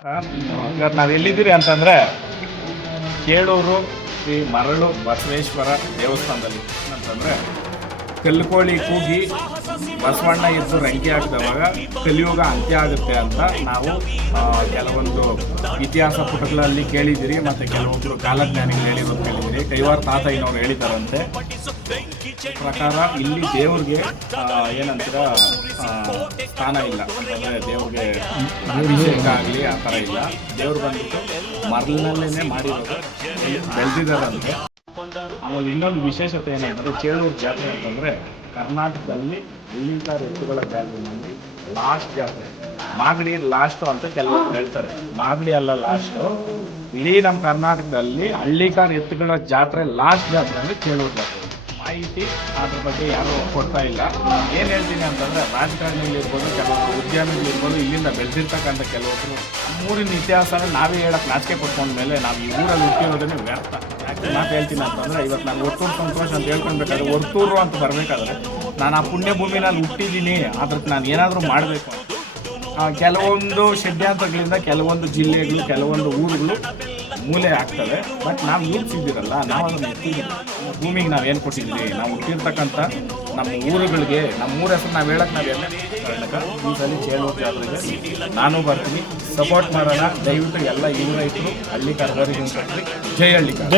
ಇವತ್ತು ನಾವು ಎಲ್ಲಿದ್ದೀರಿ ಅಂತಂದರೆ ಕೇಳೂರು ಶ್ರೀ ಮರಳು ಬಸವೇಶ್ವರ ದೇವಸ್ಥಾನದಲ್ಲಿ ಅಂತಂದರೆ ಕಲ್ಲುಕೋಳಿ ಕೂಗಿ ಬಸವಣ್ಣ ಎದ್ದು ರಂಗಿ ಹಾಕಿದವಾಗ ಕಲಿಯುಗ ಅಂತ್ಯ ಆಗುತ್ತೆ ಅಂತ ನಾವು ಕೆಲವೊಂದು ಇತಿಹಾಸ ಪುಟಗಳಲ್ಲಿ ಕೇಳಿದ್ದೀರಿ ಮತ್ತು ಕೆಲವೊಬ್ಬರು ಕಾಲಜ್ಞಾನಿಗಳು ಹೇಳಿರೋದು ಕೇಳಿದ್ದೀರಿ. ಕೈವಾರ ತಾತಯ್ಯನವ್ರು ಹೇಳಿದಾರಂತೆ ಪ್ರಕಾರ ಇಲ್ಲಿ ದೇವ್ರಿಗೆ ಏನಂತೀರ ಸ್ಥಾನ ಇಲ್ಲ ಅಂತಂದರೆ ದೇವ್ರಿಗೆ ಅಭಿಷೇಕ ಆಗಲಿ ಆ ಥರ ಇಲ್ಲ. ದೇವ್ರು ಬಂದ್ಬಿಟ್ಟು ಮರಳಿನಲ್ಲೇ ಮಾಡಿರೋದು ಬೆಳೆದಿದ್ದಾರಂತೆ. ಆಮೇಲೆ ಇನ್ನೊಂದು ವಿಶೇಷತೆ ಏನಂದರೆ ಚೇಳೂರು ಜಾತ್ರೆ ಅಂತಂದರೆ ಕರ್ನಾಟಕದಲ್ಲಿ ಹಳ್ಳಿಕಾರ ಎತ್ತುಗಳ ಜಾತ್ರೆಯಲ್ಲಿ ಲಾಸ್ಟ್ ಜಾತ್ರೆ. ಮಾಗಡಿ ಲಾಸ್ಟು ಅಂತ ಕೆಲವರು ಹೇಳ್ತಾರೆ. ಮಾಗಡಿ ಅಲ್ಲ ಲಾಸ್ಟು, ಇಡೀ ನಮ್ಮ ಕರ್ನಾಟಕದಲ್ಲಿ ಹಳ್ಳಿಕಾರ ಎತ್ತುಗಳ ಜಾತ್ರೆ ಲಾಸ್ಟ್ ಜಾತ್ರೆ ಅಂದರೆ ಚೇಳೂರು ಜಾತ್ರೆ. ಮಾಹಿತಿ ಅದ್ರ ಬಗ್ಗೆ ಯಾರೂ ಕೊಡ್ತಾ ಇಲ್ಲ. ಏನು ಹೇಳ್ತೀನಿ ಅಂತಂದರೆ ರಾಜಕಾರಣಿಗಳಿರ್ಬೋದು, ಕೆಲವೊಂದು ಉದ್ಯಮಿಗಳಿರ್ಬೋದು, ಇಲ್ಲಿಂದ ಬೆಳೆದಿರ್ತಕ್ಕಂಥ ಕೆಲವೊಬ್ಬರು ನಮ್ಮೂರಿನ ಇತಿಹಾಸನ ನಾವೇ ಹೇಳೋಕ್ಕೆ ನಾಚಿಕೆ ಪಡ್ಕೊಂಡ್ಮೇಲೆ ನಾವು ಈ ಊರಲ್ಲಿ ಹುಟ್ಟಿರೋದನ್ನೇ ವ್ಯರ್ಥ. ಯಾಕೆ ಮಾತು ಹೇಳ್ತೀನಿ ಅಂತಂದರೆ ಇವತ್ತು ನಾನು ಒರ್ತೂರು ಸಂತೋಷ ಅಂತ ಹೇಳ್ಕೊಳ್ಬೇಕಾದ್ರೆ ಒರ್ತೂರು ಅಂತ ಬರಬೇಕಾದ್ರೆ ನಾನು ಆ ಪುಣ್ಯ ಭೂಮಿನಲ್ಲಿ ಹುಟ್ಟಿದ್ದೀನಿ, ಅದಕ್ಕೆ ನಾನು ಏನಾದರೂ ಮಾಡಬೇಕು. ಕೆಲವೊಂದು ಷಡ್ಯಂತ್ರಗಳಿಂದ ಕೆಲವೊಂದು ಜಿಲ್ಲೆಗಳು ಕೆಲವೊಂದು ಊರುಗಳು ಮೂಲೆ ಆಗ್ತವೆ. ಬಟ್ ನಾವು ಯೂಸಿದ್ದೀರಲ್ಲ, ನಾವು ಅದನ್ನು ಎತ್ತಿದ್ದೀವಿ. ಭೂಮಿಗೆ ನಾವು ಏನು ಕೊಟ್ಟಿದ್ದೀವಿ, ನಾವು ಹುಟ್ಟಿರ್ತಕ್ಕಂಥ ನಮ್ಮ ಊರುಗಳಿಗೆ ನಮ್ಮ ಊರ ಹೆಸರು ನಾವು ಹೇಳಕ್ಕೆ ನಾವೆಲ್ಲ ಈ ಸಲ ಚೇಳೂರು ಜಾತ್ರೆಗೆ ನಾನು ಬರ್ತೀನಿ. ಸಪೋರ್ಟ್ ಮಾಡೋಣ ದಯವಿಟ್ಟು ಎಲ್ಲ ಯುವ ರೈತರು ಹಳ್ಳಿಕಾರರಿಗೆ. ಜೈ ಹಳ್ಳಿಕಾರ.